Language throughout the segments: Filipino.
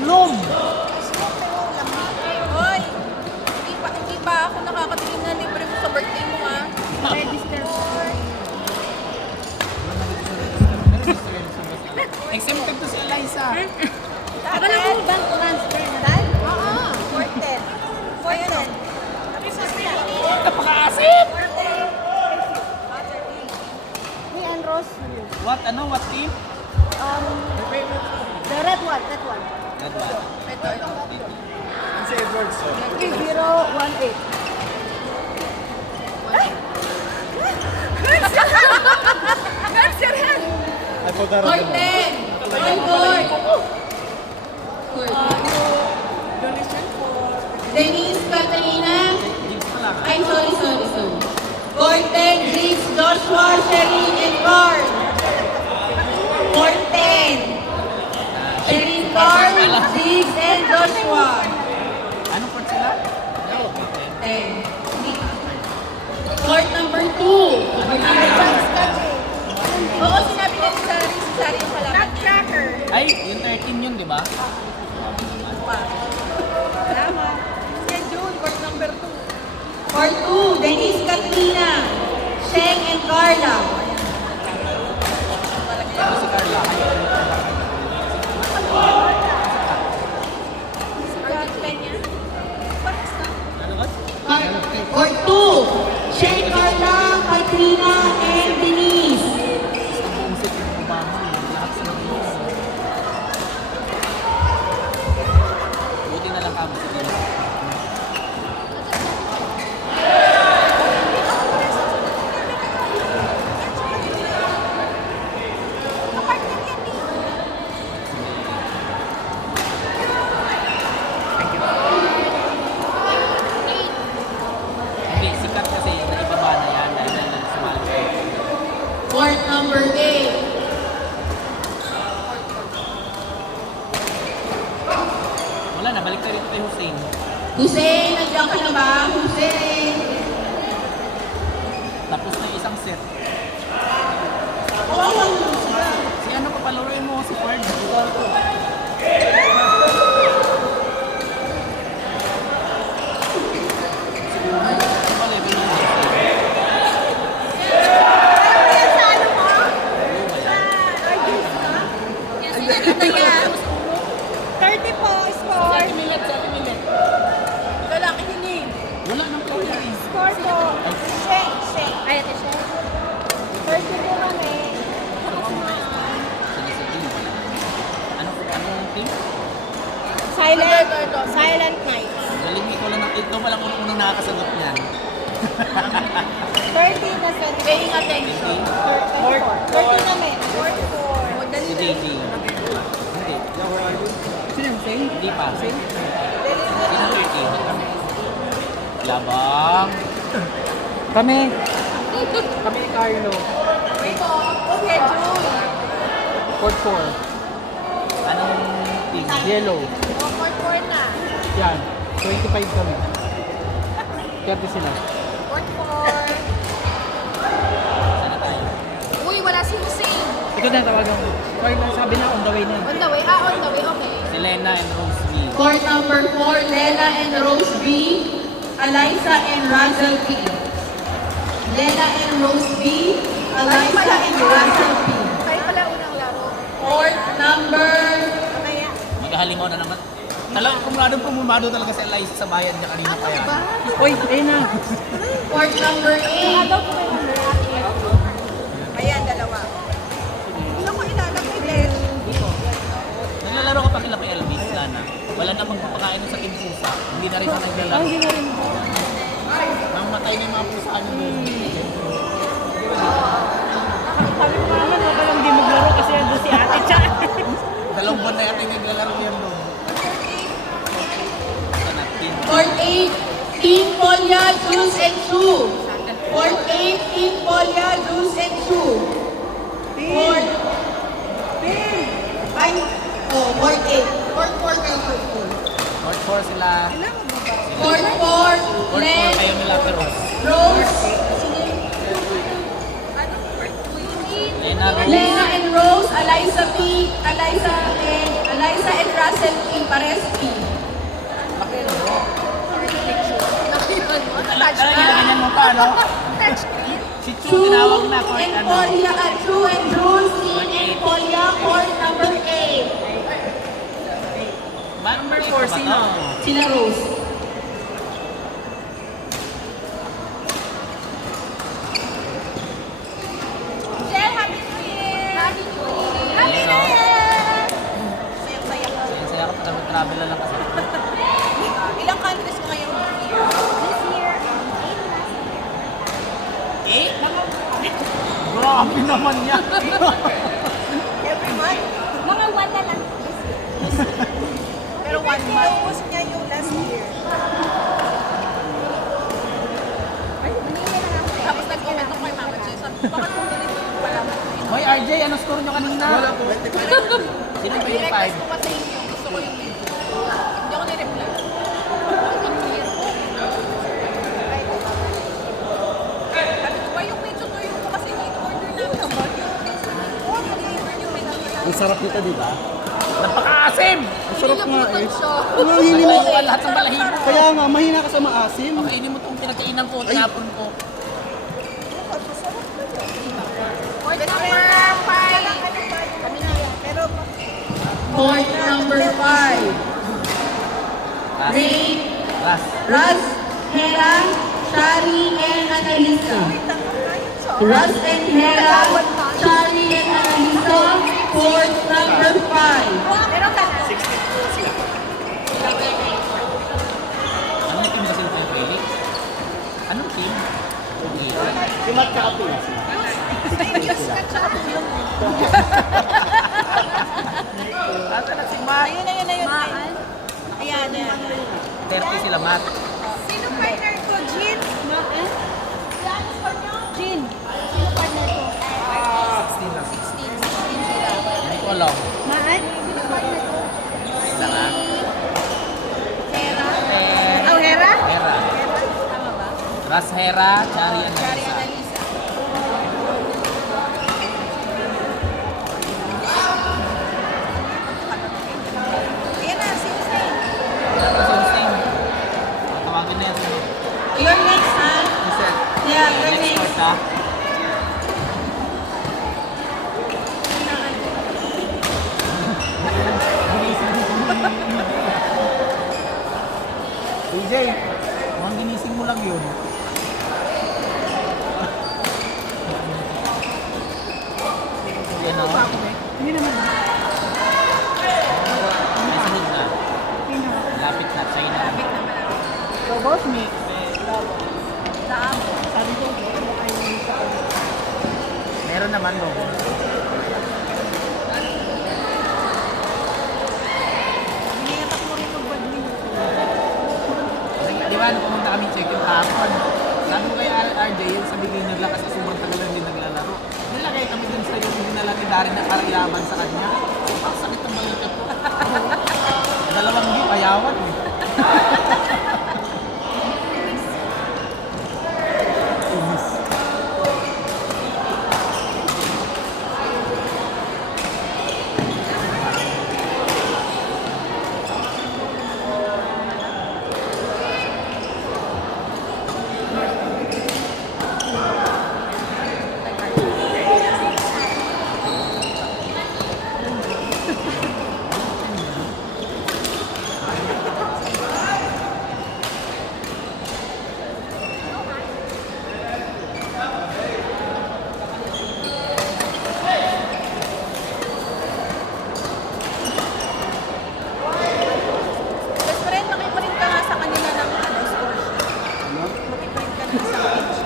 Itlog! Hoy! Hindi pa ako nakakatingin na libre mo sa birthday mo, ha? Register for... Exempted to si Eliza. Akala ko bank transfer na dahil? Oo. 410. 410. Napaka-asip! Me and Rose. What? Ano? What team? The red one. That one. That one. Ito. Ang si Edwards. 018. That's your hand. Ay, po tara. 410. One board. Denise Catalina. I'm sorry. Corten, Jigs, Joshua, Shereen, and Carl. Corten. Shereen, Carl, Jigs, and Joshua. Anong part sila? 10. Court number 2. Oo, sinabi niya si Sari yung pala. Nutcracker. Ay, yung 13 yun, di ba? Salamat. Schedule, court number 2. Court 2, Denise Catalina, Sheng and Carla. Ito si Carla. Ano ba? Court 2, Sheng, Carla, Katrina, and Denise. Ang usip yung Obama. Lahat sa mga buti na lang kamo sa dito. Hindi, sikat kasi naibaba na yan dahil sumali. Court number 8. Wala na, balik ka rin kay Hussein. Hussein, nandiyan ka na ba? Hussein. Tapos na isang set. Oo. Si ano papalaruin mo si Ford? Sinanita yan. 30 po, score. Lalaki yun eh. Wala nang player. Score po. Shake. Ay, ate shake. 30 po kami. Sige, sige. Anong team? Silent night. Galing ko lang ng ito. Walang unang nakakasagot niyan. 30 na 20. Kaya nga 10. 30 kami. 44. Si JJ. Hindi. Sino yung Hussein? Hindi pa. Ilang 30? Labang. Kami. Kami ni Carlo. Okay, June. Court 4. Anong team? Yellow. 44 na. Yan. 25 kami. 30 sila. 44. Sana tayo. Uy, wala si Hussein. Ito na tawagan ko. Carlo, sabi na on the way na. On the way. On the way. Okay. Si Lena and Rose B. Court number 4, Lena and Rose B, Eliza and Russell B. Lena and Rose B, Eliza and Russell B. Kayo pala unang laro. Court number... Maghahalimaw na naman. Talagang pumumado talaga si Eliza sa bayan niya kanina pa yan. Uy, ayun na. Court number 8. Ayan, dalawa. Gusto ko ilalagay din. Naglalaro ka pa kila kay Elvis, Lana. Wala na magpapakain sa Team Pusa. Hindi na rin siya naglalaro. Hindi na rin po. Mamatay na yung mga pusa niyo doon. Sabi ko naman, wag ka lang di maglaro kasi ando si ate siya. 2 buwan na yata yung naglalaro yan doon. Sana, team. Court 8, Team Polya, Juice and Shoe. Court 8, Team Polya, Juice and Shoe. Court... Ay, Court 8. Court 4 kayo, Court 4. Court 4 sila. Court 4, Court 4 Len, kayo nila Peros. Rose, Lena, Rose. Lena and Rose, Eliza and Russell P. Si Chu, tinawag na court ano. Empolia, Chu and Jules in Empolia, court number 8. Number 4, sino? Sila Rose. Jel, Happy New Year! Happy New Year! Happy New Year! Saya-saya ko. Saya ako, travel na lang kasi. Ilang countries mo ngayong year? This year, 8 last year. 8? Grabe naman yan. Every month? Mga 1 na lang this year. Pero 1 month. Naubos niya yung last year. Tapos nag-comment ako kay Mama Jess. Bakit kung ganito yung pala? Hoy, RJ, ano score nyo kanina? Wala po. Sino ba yung 5? I-request ko pa sa inyo. Gusto ko yung video. Hindi ako ni-reply. Ang weird ko. Sabi ko ba yung medyo tuyo ko kasi in-order namin sa bagyo. Oo, nag-deliver yung menu niya. Ang sarap nito, di ba? Napaka-asim! Ang sarap nga eh. siya. Mahini mo. Ay, lahat ng balahibo. Kaya nga, mahina ka sa maasim. Pakainin mo itong pinagkainan ko, tinapon ko. Court number 5. Kami na yan. Pero Court number 5. Ray, Ras. Raz, Hera, Shari, and Annalisa. Raz and Hera, Shari, and Annalisa. Court number 5. meron ka na. Anong team kasi yung Felix? Anong team? Okay. Si Matt tsaka Pinas. Asa na si Matt? Ayun na yun na yun. Ayan, ayan. 30 sila, Matt. Sino partner ko? Jean? Jean. Sino partner ko? 16 lang. 16 sila. Hindi ko alam. Maan? Sino partner ko? Isa nga. Hera? Eh, Oh, Hera? Hera. Tama ba? Ras, Hera, Chari, and Shari Lisa. Annalisa. Ayan na, si Hussein. Same. Tawagin na yan. You're next, ha? Yeah, you're Next next. court, ha? DJ, mukhang ginising mo lang yun. Yan o. Hindi naman. Nasunod na. Lapit na. Sa'yo na. So, boss me. Saan? Sabi ko, ay sa Meron naman mo. Hinihatak mo rin mag-badminton. Di ba, nung pumunta kami check yung kahapon. Sabi ko kay RJ, yun sa beginner lang kasi sobrang tagal lang din naglalaro. Nilagay kami dun sa yung dinala ni Darin na para ilaban sa kanya. Ang sakit ng balikat ko. Dalawang game, ayawan eh. Best friend, makiprint ka nga sa kanila ng score sheet. Makiprint ka na sa page.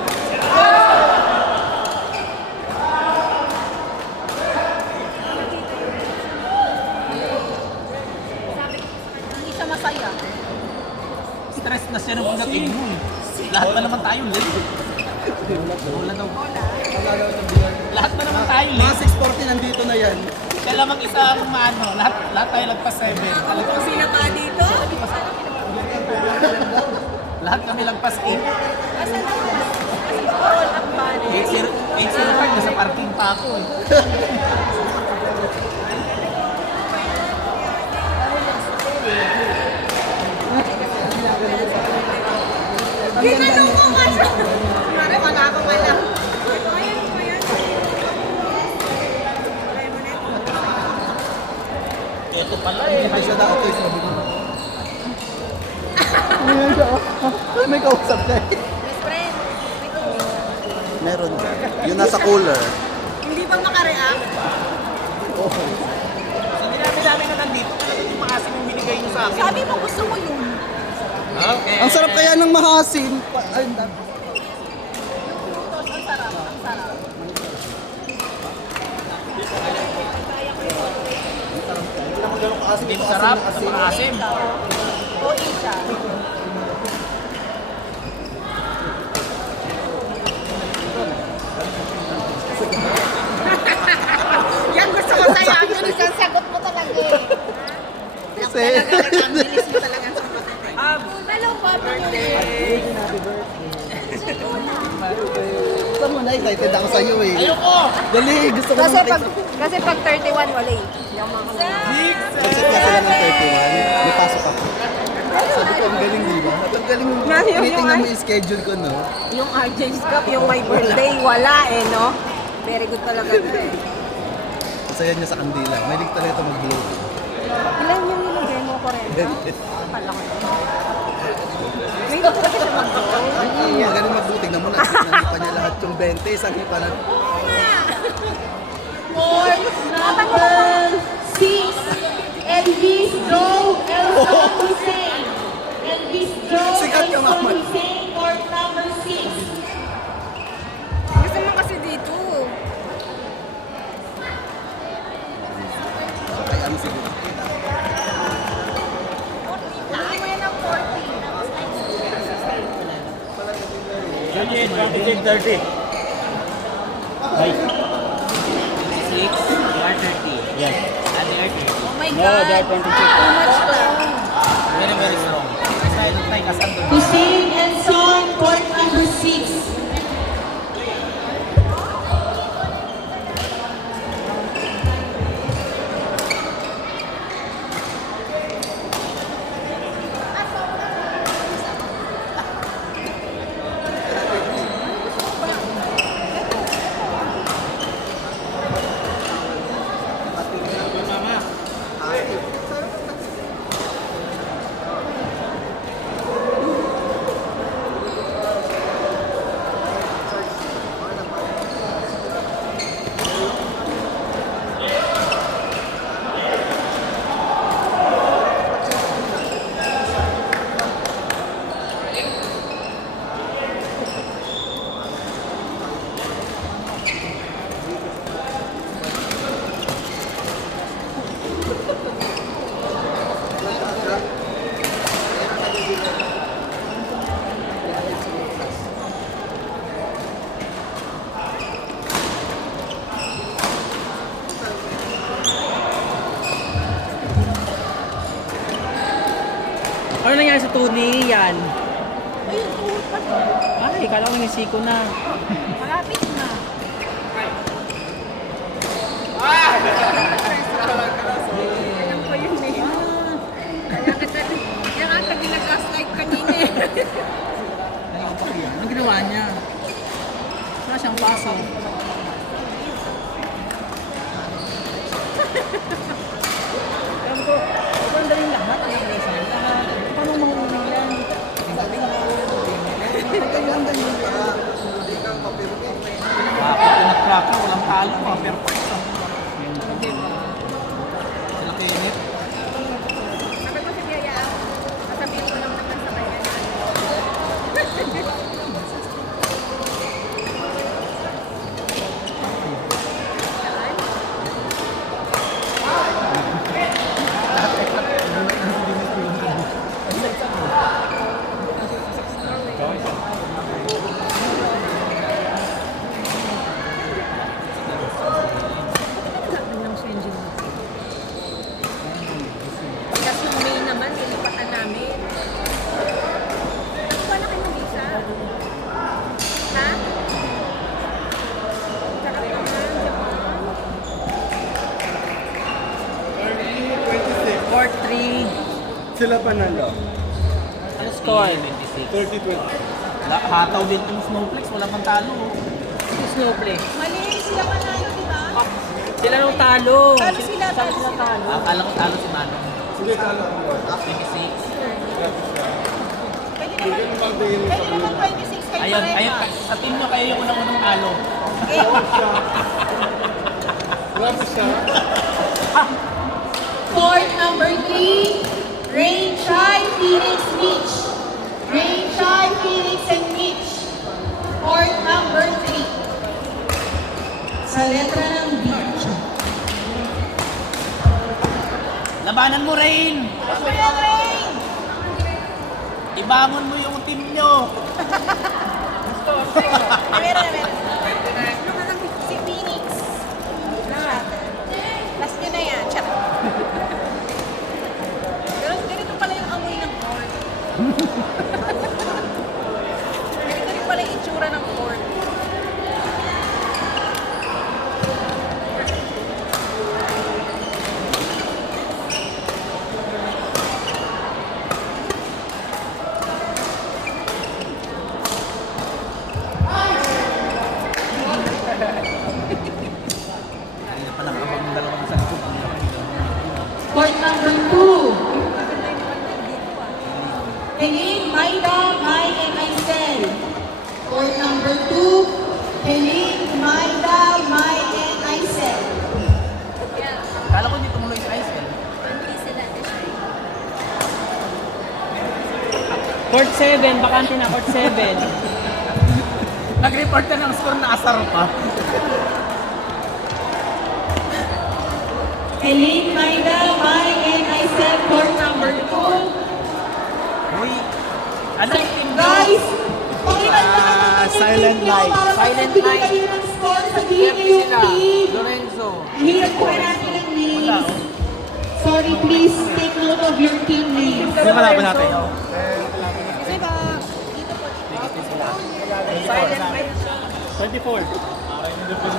Hindi siya masaya. Stress na siya nung pagdating mo eh. Lahat pa naman tayo late. Wala daw. Lahat pa naman tayo Mga late. 640 nandito na yan. Siya lamang isa ang maano. Lahat tayo lagpas 7. Alam ko sila pa dito. Lahat kami lagpas 8. Asan ang roll up ba? 805 nasa parking pa ako eh. Ginanong mo nga siya. Ito pala eh. Hindi siya dati. Sabi ko. Ayan siya. May kausap na eh. Best friend. Meron ka. Yung nasa cooler. Hindi bang makareact? Sa dinami-dami na nandito, talagang yung maasim yung binigay niyo sa akin. Sabi mo gusto mo yun. Okay. Ang sarap kaya ng mahasin. Ay, Ang sarap. Ang sarap. Hindi masarap, maasim. O siya. Yan gusto ko sa'yo. Ang bilis ang sagot mo talaga eh. kasi. Ang bilis mo talaga ang sagot. Hello, birthday. Gusto mo na, excited ako sa'yo eh. Ayoko! Dali, gusto ko Kasi pag 31 wala eh. Exit ka sila ng 31. May pasok ako. Sabi ko, ang galing di ba? Ang galing. Tinitingnan mo yung schedule ko, no? Yung RJ's Cup, yung my birthday, wala eh, no? Very good talaga. Masaya niya sa kandila. Mahilig talaga ito mag-blow. Ilan yung nilagay mo ko rin? Akala ko. May ito kasi siya mag-go. Magaling mag-buting na muna. Nandito pa niya lahat yung 20. Isang ipa na. Number 6, Elvis Joe Elson Hussein. Elvis Joe Sikat ka, Elson mama. Hussein, court number 6. Gusto mo kasi dito. Okay, ano siguro? Hindi mo yan ang 40. Yan yun, 30. Ay. 6, they are 30. Yes. And they are 30. Oh my God. Too much to. Very, very strong. Kasi tayo kasando. Hussein and Son, court number 6. Ano nangyari sa Tony yan? Ayun, tuhod pa to. Ay, kala ko nisiko na. Malapit na. Alam ko yun eh. Kaya nga ka ginag-gaslight kanina eh. Anong ginawa niya? Wala siyang paso. Alam ko, sobrang daling lahat. Ang lesson. Paano mahuli yan? Pinagkraka, walang talo, perfect. Sila Kenneth. Sabi ko si Yaya, sasabihin ko lang naman sa kanya na kasi yung May naman, nilipatan namin. Nakuha na kayo ng visa? Ha? Sarap naman, Japan. 4-3. Sila panalo. Ano score? 30-20. Hataw din yung Snowflakes, walang pang talo. Snowflake. Mali, sila panalo, di ba? Sila nung talo. Talo sila, talo sila. Akala ko talo si Manong. Sige, talo. 26. Pwede naman 26 kayo Ayun, pareha. ayun, sa team nyo kayo yung unang-unang talo. Court number 3, Rain Chai, Phoenix, Mitch. Rain Chai, Phoenix, and Mitch. Court number 3. Sa letra ng B. Labanan mo, Rain! Ano yan, Rain? Ibangon mo yung team nyo. Meron. Si Phoenix. Last nyo na yan. Chat. Pero ganito pala yung amoy ng court. Ganito rin pala yung itsura ng court. Ayun pa lang, kapag yung dalawang sa likod, ang laki. Court number 2. Helene, Maida, Mai, and Aisel. Court number 2. Helene, Maida, Mai, and Aisel. Kala ko hindi tumuloy si Aisel. Court 7, bakante na, court 7. Nag-report ka ng score na asar pa. Helene, Maida, Mai, and Aisel. Court number 2. Uy, ano yung team nyo? Guys, pakikanta ka naman yung Silent team nyo Night. para Silent magbigay Night. kayo ng score. Sabihin niyo yung team. Lorenzo. Hirap po natin ang names. Sorry, please take note of your team names. Ano kalaban natin? Kasi ba, dito po. 24.